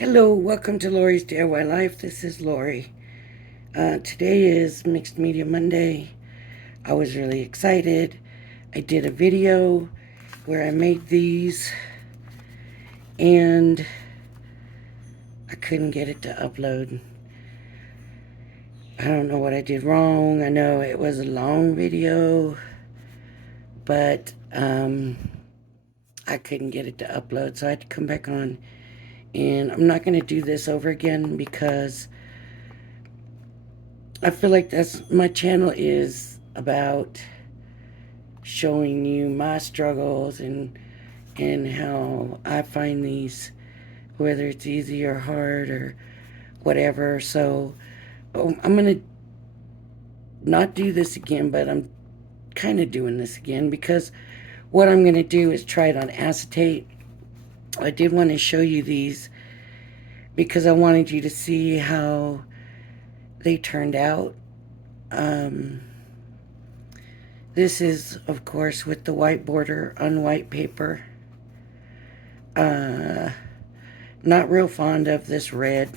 Hello, welcome to Lori's DIY Life. This is Lori. Today is Mixed Media Monday. I was really excited. I did a video where I made these and I couldn't get it to upload. I don't know what I did wrong. I know it was a long video, but I couldn't get it to upload, so I had to come back on. And I'm not going to do this over again because I feel like my channel is about showing you my struggles and how I find these, whether it's easy or hard or whatever. So I'm gonna not do this again, but I'm kind of doing this again because what I'm gonna do is try it on acetate. I did want to show you these because I wanted you to see how they turned out. This is, of course, with the white border on white paper. Not real fond of this red.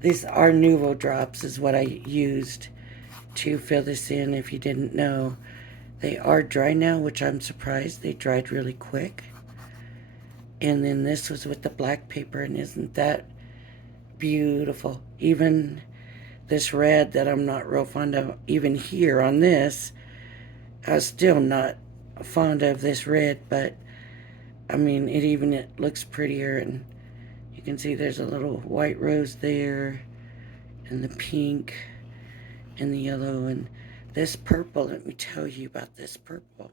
These are Nuvo Drops is what I used to fill this in, if you didn't know. They are dry now, which I'm surprised. They dried really quick. And then this was with the black paper, and isn't that beautiful? Even this red that I'm not real fond of, even here on this, I'm still not fond of this red, but I mean, it looks prettier, and you can see there's a little white rose there, and the pink, and the yellow, and this purple. Let me tell you about this purple.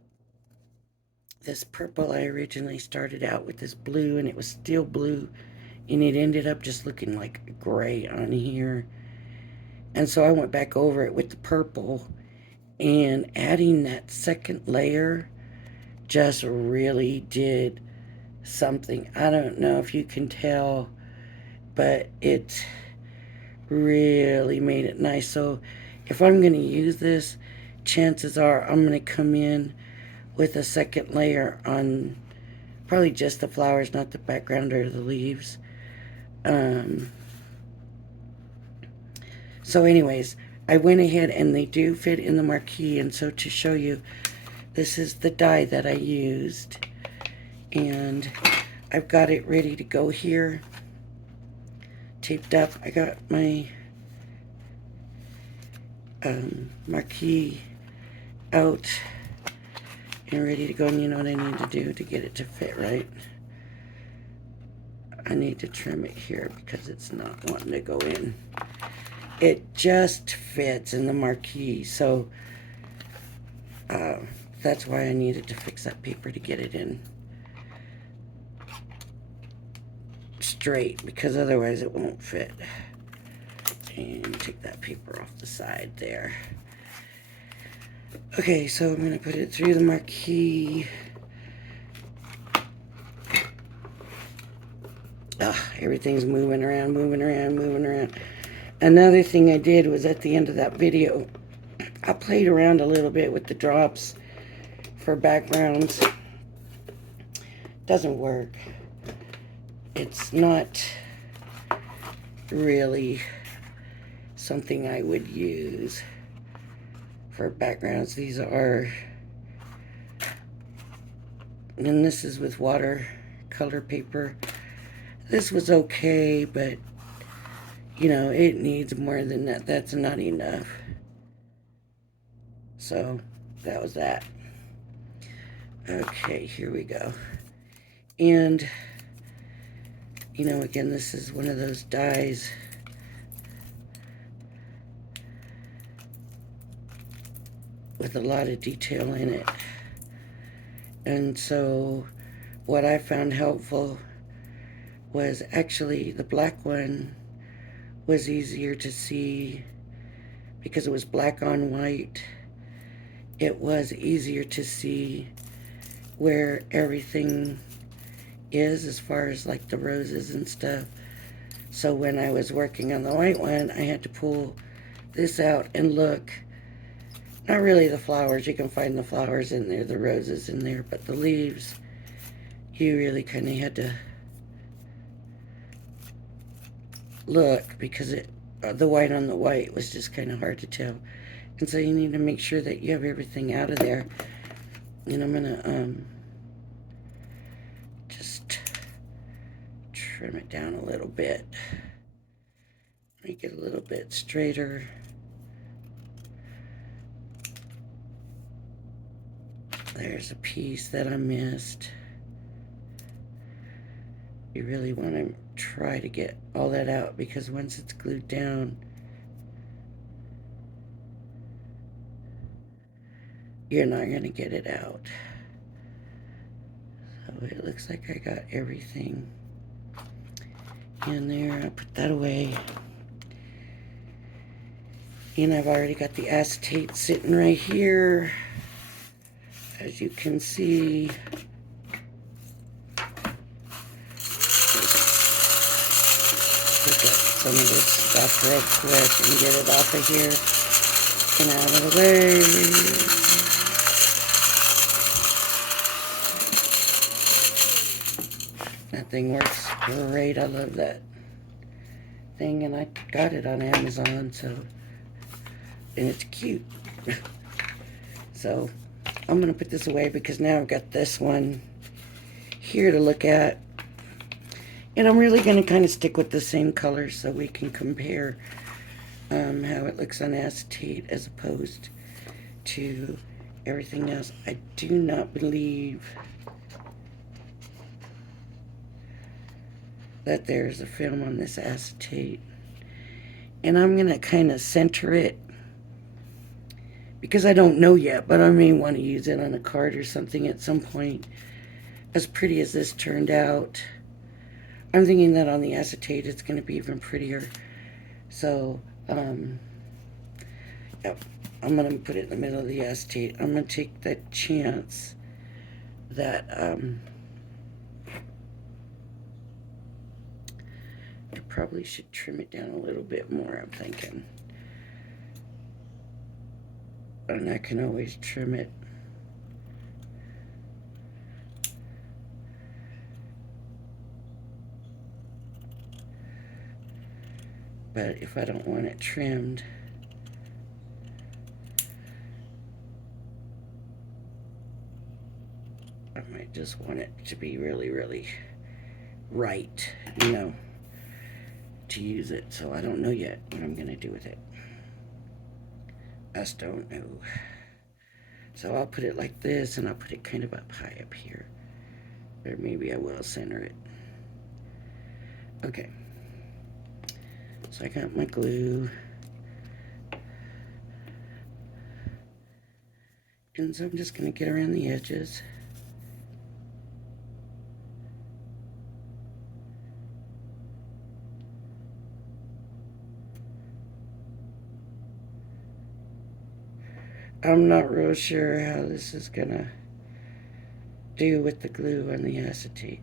This purple, I originally started out with this blue, and it was still blue, and it ended up just looking like gray on here. And so I went back over it with the purple, and adding that second layer just really did something. I don't know if you can tell, but it really made it nice. So if I'm going to use this, chances are I'm going to come in with a second layer on probably just the flowers, not the background or the leaves. So anyways, I went ahead, and they do fit in the marquee. And so to show you, this is the die that I used, and I've got it ready to go here, taped up. I got my marquee out and ready to go. And you know what I need to do to get it to fit right? I need to trim it here because it's not wanting to go in. It just fits in the marquee, so that's why I needed to fix that paper to get it in straight, because otherwise it won't fit. And take that paper off the side there. Okay, so I'm going to put it through the marquee. Everything's moving around, moving around, moving around. Another thing I did was at the end of that video, I played around a little bit with the drops for backgrounds. Doesn't work. It's not really something I would use for backgrounds. These are, and this is with watercolor paper. This was okay, but you know, it needs more than that. That's not enough. So that was that. Okay, here we go. And you know, again, this is one of those dies with a lot of detail in it. And so what I found helpful was actually the black one was easier to see because it was black on white. It was easier to see where everything is as far as like the roses and stuff. So when I was working on the white one, I had to pull this out and look. Not really the flowers, you can find the flowers in there, the roses in there, but the leaves, you really kind of had to look because the white on the white was just kind of hard to tell. And so you need to make sure that you have everything out of there. And I'm gonna just trim it down a little bit. Make it a little bit straighter. There's a piece that I missed. You really want to try to get all that out because once it's glued down, you're not going to get it out. So it looks like I got everything in there. I'll put that away. And I've already got the acetate sitting right here. As you can see, pick up some of this stuff real quick and get it off of here and out of the way. That thing works great. I love that thing, and I got it on Amazon, so, and it's cute. So I'm going to put this away because now I've got this one here to look at. And I'm really going to kind of stick with the same color so we can compare how it looks on acetate as opposed to everything else. I do not believe that there's a film on this acetate. And I'm going to kind of center it because I don't know yet, but I may want to use it on a card or something at some point. As pretty as this turned out, I'm thinking that on the acetate it's going to be even prettier. So, yep, I'm going to put it in the middle of the acetate. I'm going to take that chance that I probably should trim it down a little bit more, I'm thinking. And I can always trim it. But if I don't want it trimmed, I might just want it to be really, really right, you know, to use it. So I don't know yet what I'm going to do with it. I just don't know. So I'll put it like this, and I'll put it kind of up high up here. Or maybe I will center it. Okay. So I got my glue. And so I'm just going to get around the edges. I'm not real sure how this is going to do with the glue on the acetate,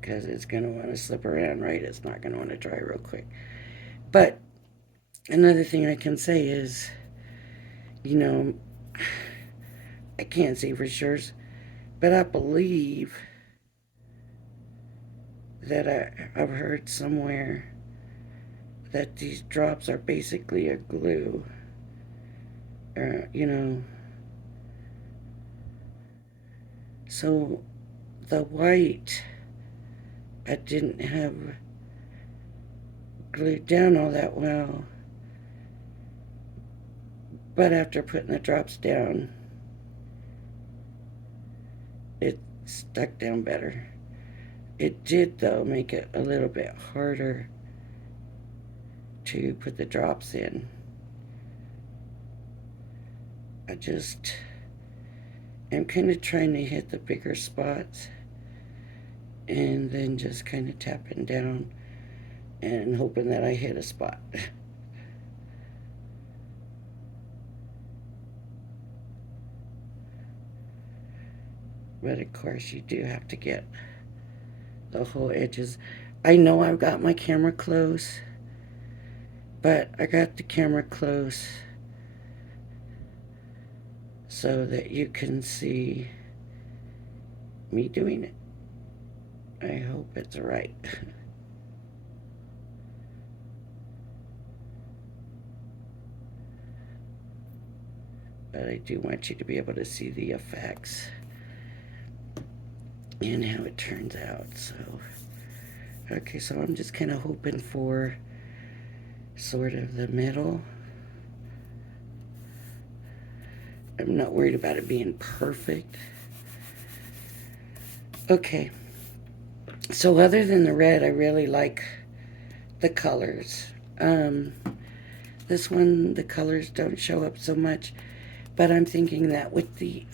because it's going to want to slip around, right? It's not going to want to dry real quick. But another thing I can say is, you know, I can't say for sure, but I believe that I've heard somewhere that these drops are basically a glue, you know. So the white, I didn't have glued down all that well, but after putting the drops down, it stuck down better. It did, though, make it a little bit harder to put the drops in. I just am kind of trying to hit the bigger spots and then just kind of tapping down and hoping that I hit a spot. But of course you do have to get the whole edges. I know I've got my camera close, but I got the camera close so that you can see me doing it. I hope it's right. But I do want you to be able to see the effects and how it turns out. So, okay, so I'm just kind of hoping for sort of the middle. I'm not worried about it being perfect. Okay, so other than the red, I really like the colors. This one, the colors don't show up so much, but I'm thinking that with the,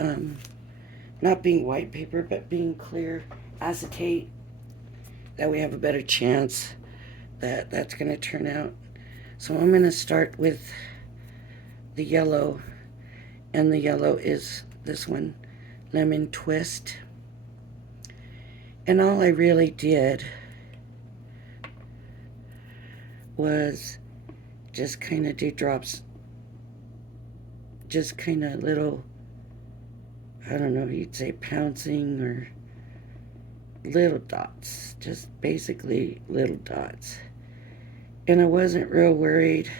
not being white paper, but being clear acetate, that we have a better chance that that's going to turn out. So I'm going to start with the yellow, and the yellow is this one, Lemon Twist. And all I really did was just kind of do drops, just kind of little, I don't know if you'd say pouncing or little dots, just basically little dots. And I wasn't real worried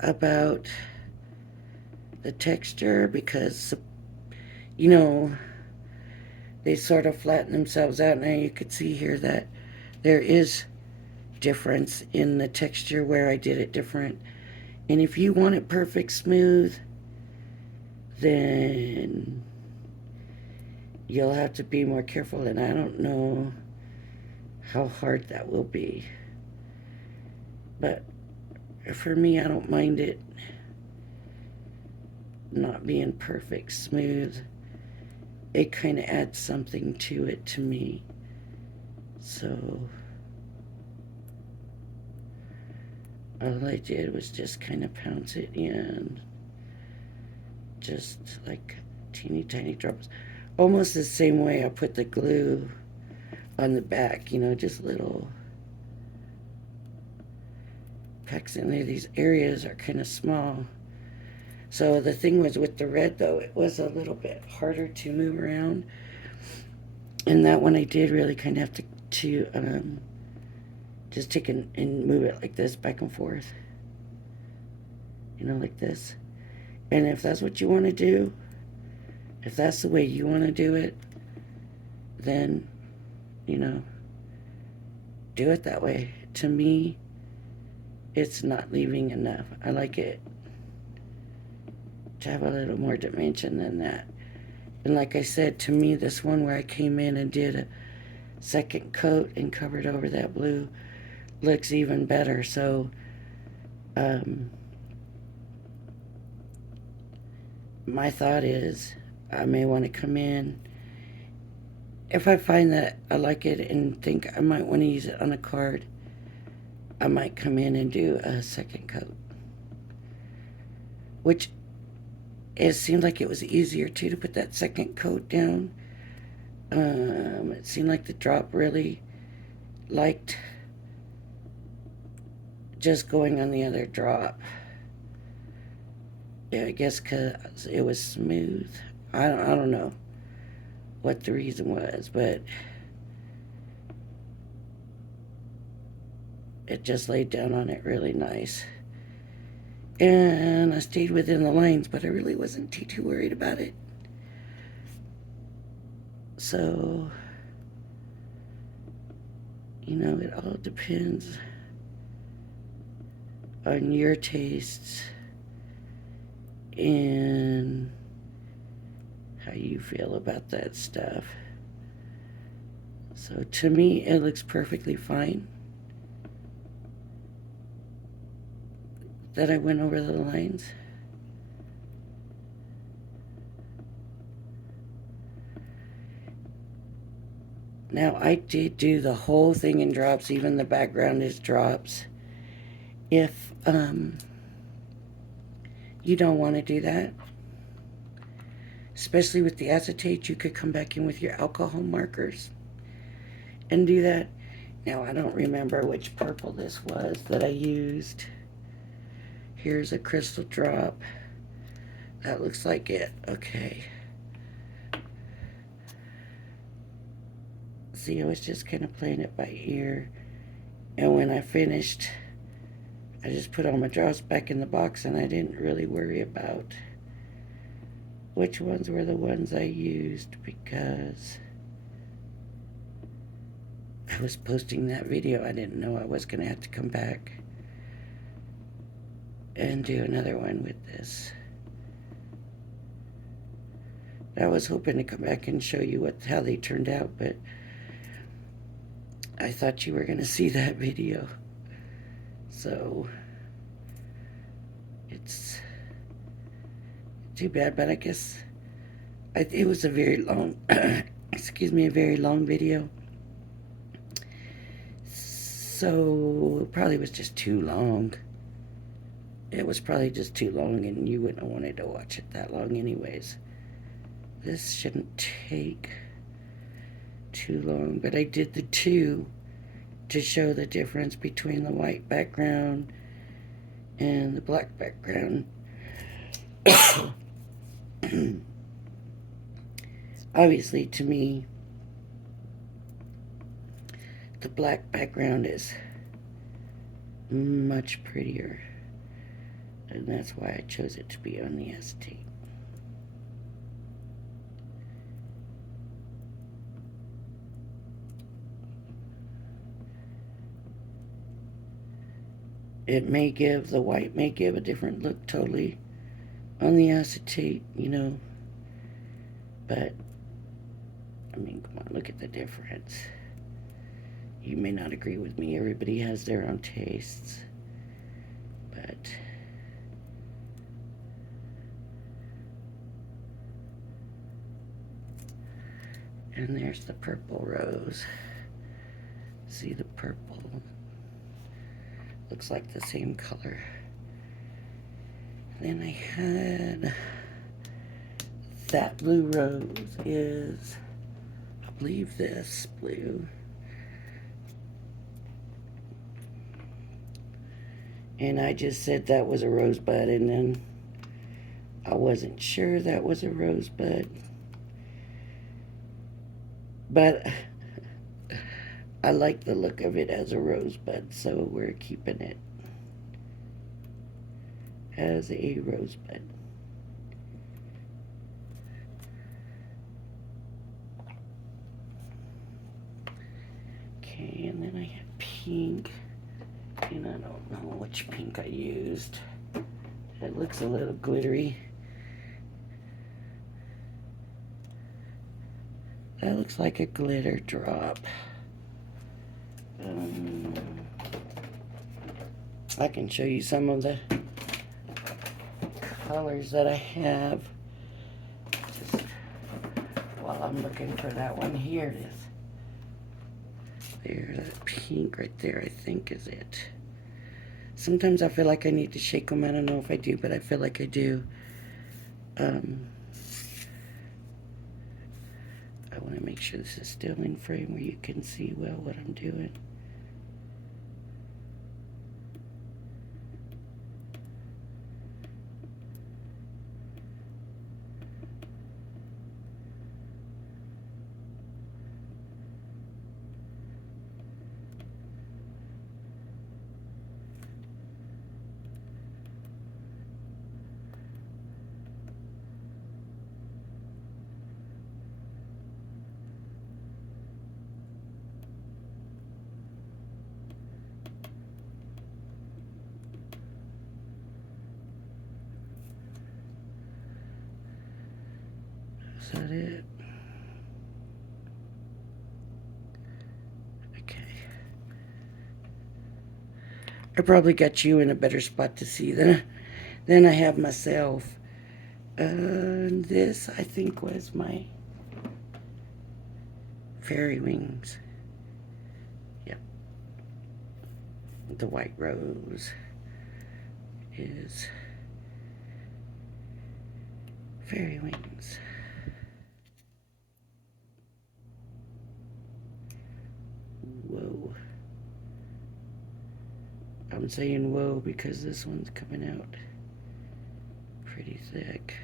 about the texture because, you know, they sort of flatten themselves out. Now you could see here that there is difference in the texture where I did it different. And if you want it perfect smooth, then you'll have to be more careful, and I don't know how hard that will be. But for me, I don't mind it not being perfect smooth. It kind of adds something to it to me. So all I did was just kind of pounce it in, just like teeny tiny drops, almost the same way I put the glue on the back, you know, just little pecks in there. These areas are kind of small. So the thing was with the red, though, it was a little bit harder to move around. And that one I did really kind of have to just take and move it like this, back and forth. You know, like this. And if that's what you want to do, if that's the way you want to do it, then, you know, do it that way. To me, it's not leaving enough. I like it to have a little more dimension than that. And like I said, to me, this one where I came in and did a second coat and covered over that blue looks even better. So my thought is I may want to come in, if I find that I like it and think I might want to use it on a card, I might come in and do a second coat, which it seemed like it was easier too to put that second coat down. It seemed like the drop really liked just going on the other drop. Yeah, I guess because it was smooth. I don't know what the reason was, but it just laid down on it really nice. And I stayed within the lines, but I really wasn't too worried about it. So, you know, it all depends on your tastes and how you feel about that stuff. So to me, it looks perfectly fine that I went over the lines. Now, I did do the whole thing in drops, even the background is drops. If you don't want to do that, especially with the acetate, you could come back in with your alcohol markers and do that. Now, I don't remember which purple this was that I used. Here's a crystal drop. That looks like it. Okay. See, I was just kind of playing it by ear. And when I finished, I just put all my drops back in the box, and I didn't really worry about which ones were the ones I used, because I was posting that video. I didn't know I was going to have to come back and do another one with this. I was hoping to come back and show you how they turned out, but I thought you were going to see that video. So it's too bad, but I guess it was a very long, excuse me, a very long video. So it probably was just too long. It was probably just too long, and you wouldn't have wanted to watch it that long anyways. This shouldn't take too long, but I did the two to show the difference between the white background and the black background. Obviously, to me, the black background is much prettier, and that's why I chose it to be on the acetate. The white may give a different look totally on the acetate, you know, but I mean, come on, look at the difference. You may not agree with me. Everybody has their own tastes, but and there's the purple rose. See the purple? Looks like the same color. Then I had that blue rose is, I believe, this blue. And I just said that was a rosebud, and then I wasn't sure that was a rosebud. But I like the look of it as a rosebud, so we're keeping it as a rosebud. Okay, and then I have pink, and I don't know which pink I used. It looks a little glittery. That looks like a glitter drop. I can show you some of the colors that I have. Just while I'm looking for that one. Here it is. There, that pink right there, I think is it. Sometimes I feel like I need to shake them. I don't know if I do, but I feel like I do. I want to make sure this is still in frame where you can see well what I'm doing. Is that it? Okay. I probably got you in a better spot to see than I have myself. This, I think, was my fairy wings. Yep. The white rose is fairy wings. Whoa. I'm saying whoa because this one's coming out pretty thick.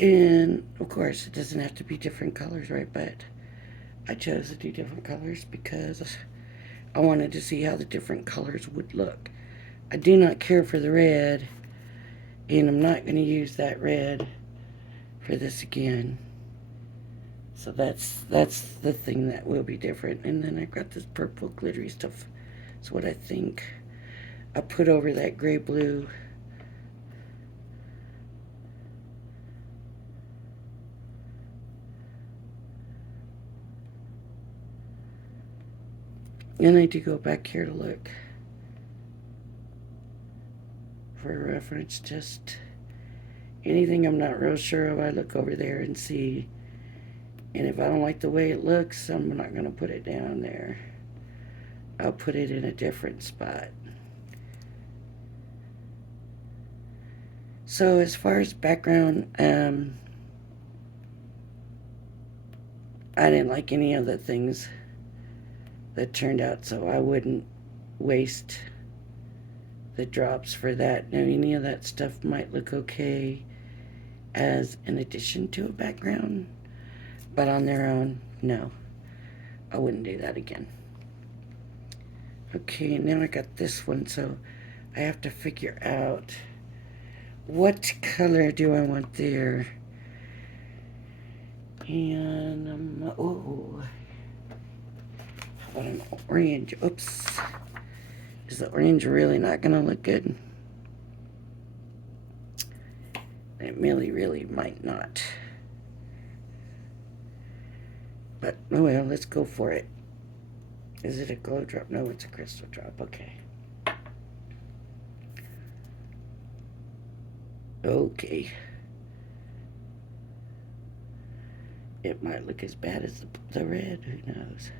And of course, it doesn't have to be different colors, right? But I chose to do different colors because I wanted to see how the different colors would look. I do not care for the red, and I'm not going to use that red for this again. So that's the thing that will be different. And then I've got this purple glittery stuff. That's what I think I put over that gray blue. And I do go back here to look for a reference. Just anything I'm not real sure of, I look over there and see. And if I don't like the way it looks, I'm not going to put it down there. I'll put it in a different spot. So as far as background, I didn't like any of the things that turned out, so I wouldn't waste the drops for that. Now, any of that stuff might look okay as an addition to a background, but on their own, no. I wouldn't do that again. Okay, now I got this one, so I have to figure out what color do I want there. And, oh, I want an orange. Oops. Is the orange really not going to look good? It really might not. But, oh well, let's go for it. Is it a glow drop? No, it's a crystal drop. Okay. Okay. It might look as bad as the red. Who knows?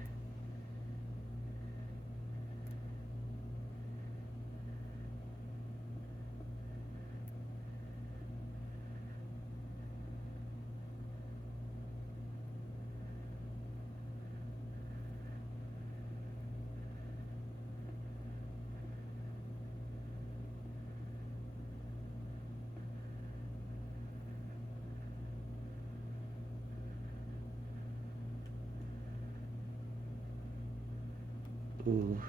Ooh.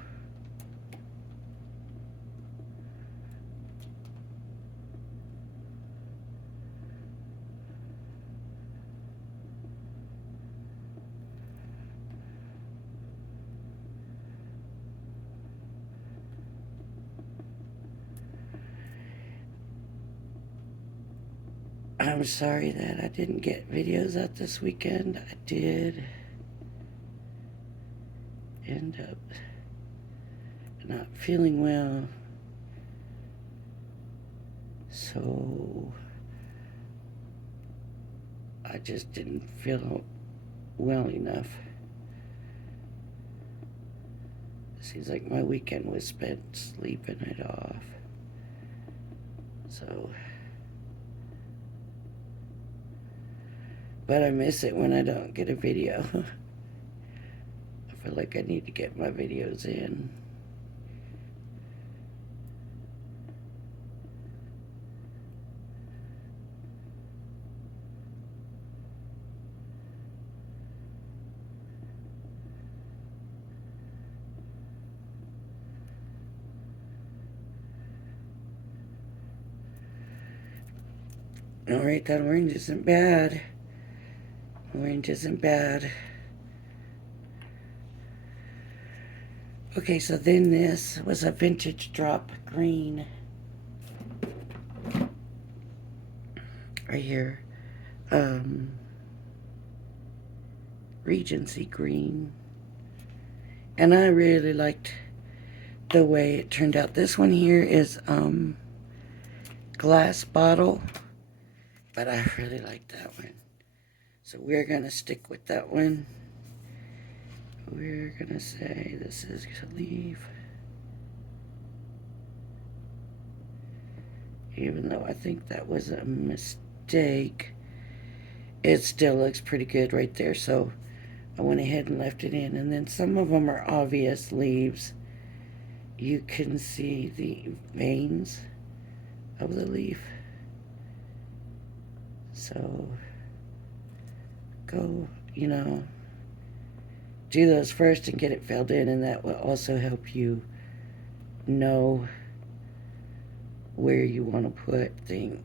I'm sorry that I didn't get videos out this weekend. I did end up not feeling well. So I just didn't feel well enough. Seems like my weekend was spent sleeping it off. So, but I miss it when I don't get a video. I feel like I need to get my videos in. Alright, that orange isn't bad. Orange isn't bad. Okay, so then this was a vintage drop green. Right here. Regency green. And I really liked the way it turned out. This one here is glass bottle. But I really like that one. So we're going to stick with that one. We're going to say this is to leave. Even though I think that was a mistake, it still looks pretty good right there. So I went ahead and left it in. And then some of them are obvious leaves. You can see the veins of the leaf. So go, do those first and get it filled in, and that will also help you know where you want to put things.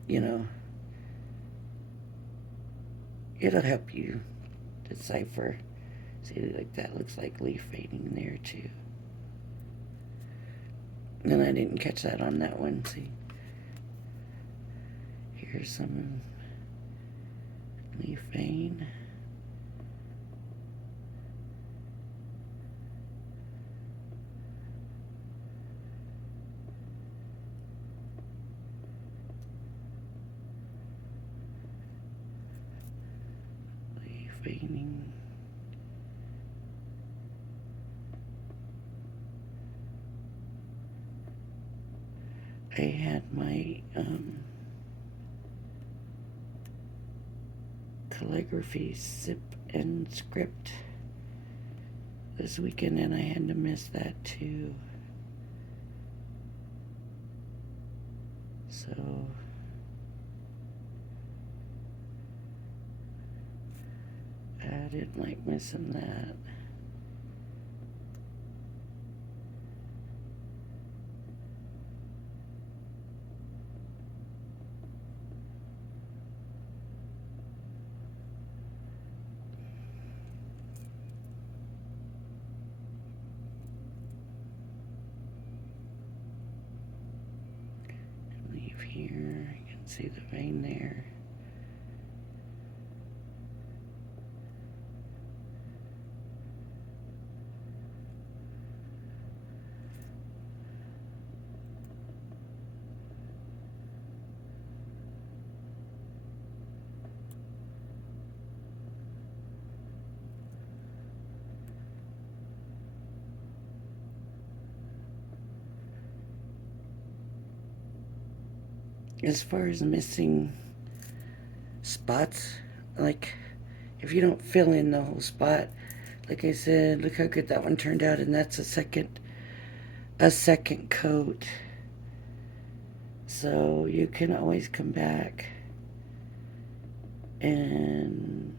It'll help you decipher. See, like that looks like leaf veining there too. And I didn't catch that on that one. See, here's some leaf vein. Leaf veining. I had my calligraphy sip and script this weekend, and I had to miss that too. So I didn't like missing that. Leave here, you can see the vein there. As far as missing spots, like if you don't fill in the whole spot, like I said, look how good that one turned out, and that's a second coat. So you can always come back and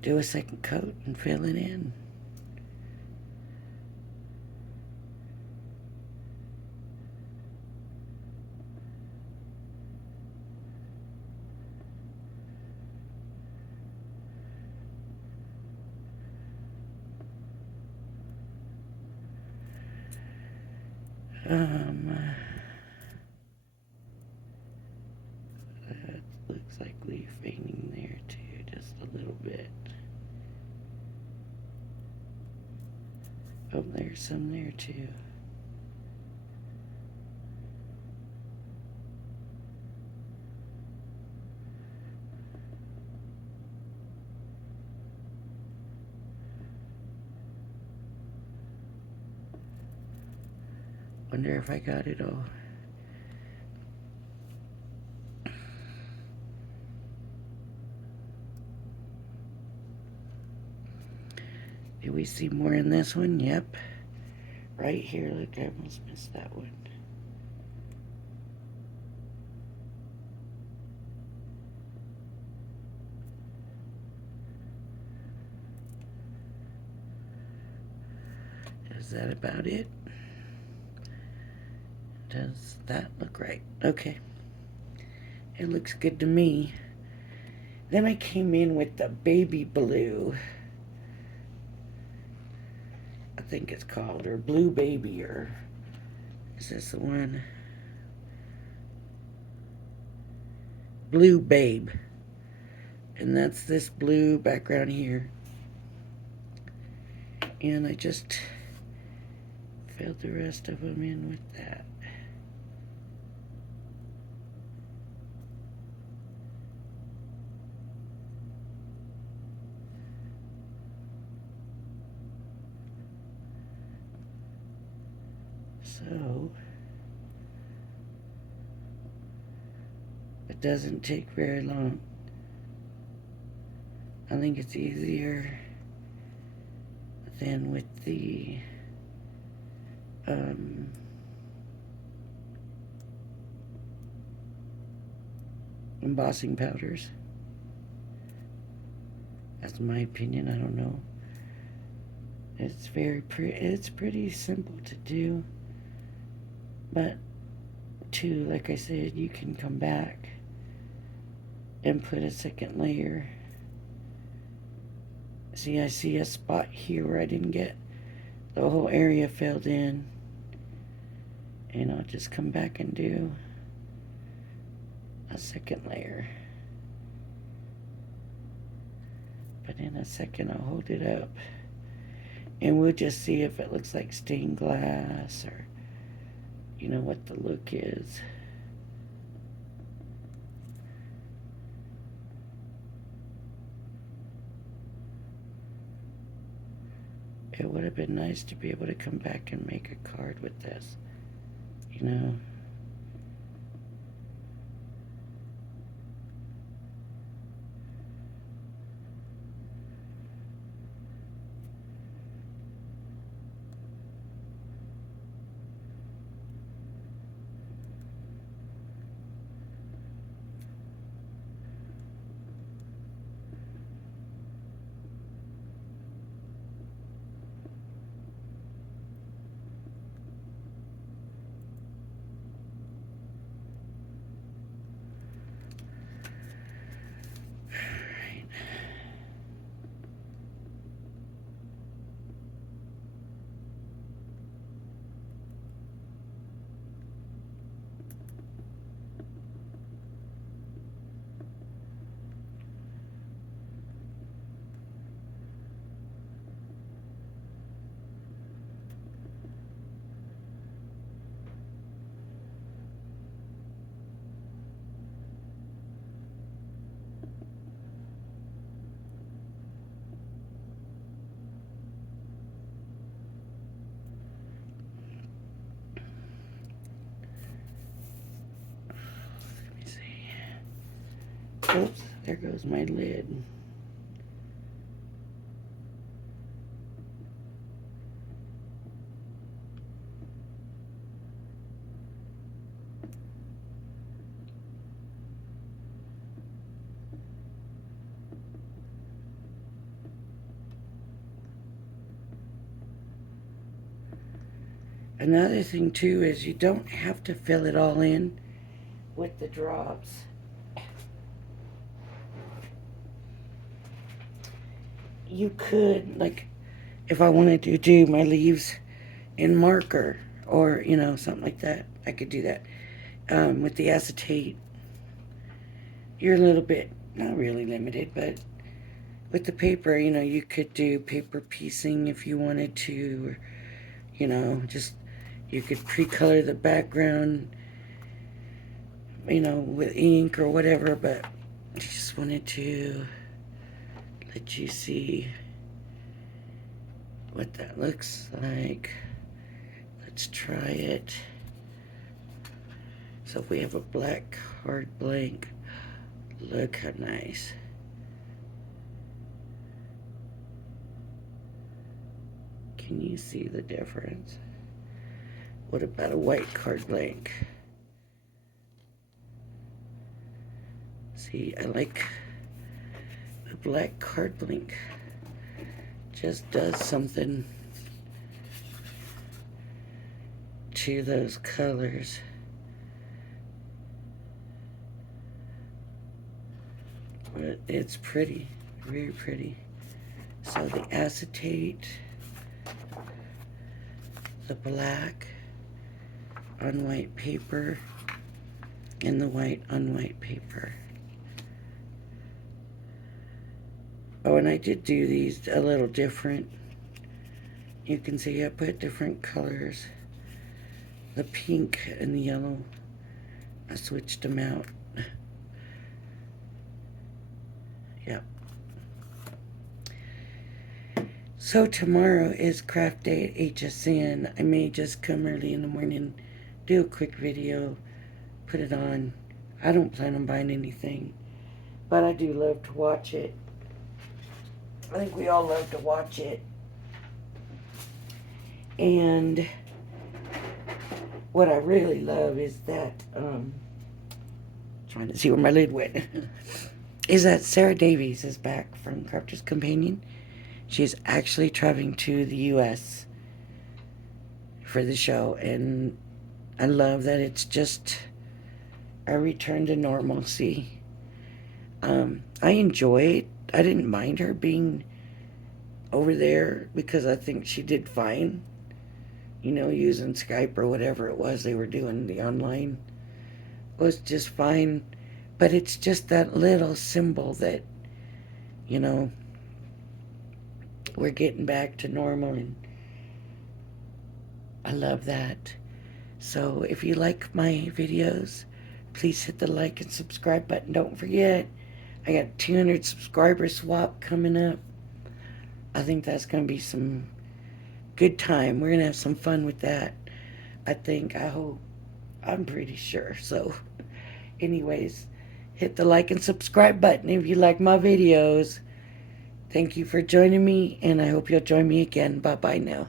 do a second coat and fill it in. That looks like leaf veining there too, just a little bit. Oh, there's some there too. Wonder if I got it all. Do we see more in this one? Yep. Right here. Look, I almost missed that one. Is that about it? Does that look right? Okay. It looks good to me. Then I came in with the baby blue. I think it's called, or blue baby, or is this the one? Blue babe. And that's this blue background here. And I just filled the rest of them in with that. So it doesn't take very long. I think it's easier than with the embossing powders. That's my opinion. I don't know. It's it's pretty simple to do. But, too, like I said, you can come back and put a second layer. See, I see a spot here where I didn't get the whole area filled in. And I'll just come back and do a second layer. But in a second, I'll hold it up. And we'll just see if it looks like stained glass or, you know, what the look is. It would have been nice to be able to come back and make a card with this, you know. Oops, there goes my lid. Another thing too is you don't have to fill it all in with the drops. You could, like, if I wanted to do my leaves in marker or, you know, something like that, I could do that. With the acetate, you're a little bit, not really limited, but with the paper, you know, you could do paper piecing if you wanted to, or, you know, just, you could pre-color the background, you know, with ink or whatever, but I just wanted to let you see what that looks like. Let's try it. So if we have a black hard blank, look how nice. Can you see the difference? What about a white card blank? See, I like the black card blank. Just does something to those colors. But it's pretty, very pretty. So the acetate, the black on white paper, and the white on white paper. Oh, and I did do these a little different. You can see I put different colors. The pink and the yellow, I switched them out. Yep. So tomorrow is craft day at HSN. I may just come early in the morning, do a quick video, put it on. I don't plan on buying anything, but I do love to watch it. I think we all love to watch it. And what I really love is that, trying to see where my lid went. is that Sarah Davies is back from Crafter's Companion. She's actually traveling to the U.S. for the show, and I love that it's just a return to normalcy. I enjoyed. I didn't mind her being over there because I think she did fine. Using Skype or whatever it was they were doing, the online was just fine. But it's just that little symbol that, you know, we're getting back to normal, and I love that. So if you like my videos, please hit the like and subscribe button. Don't forget, I got 200 subscriber swap coming up. I think that's going to be some good time. We're going to have some fun with that. I hope, I'm pretty sure. So anyways, hit the like and subscribe button if you like my videos. Thank you for joining me, and I hope you'll join me again. Bye-bye now.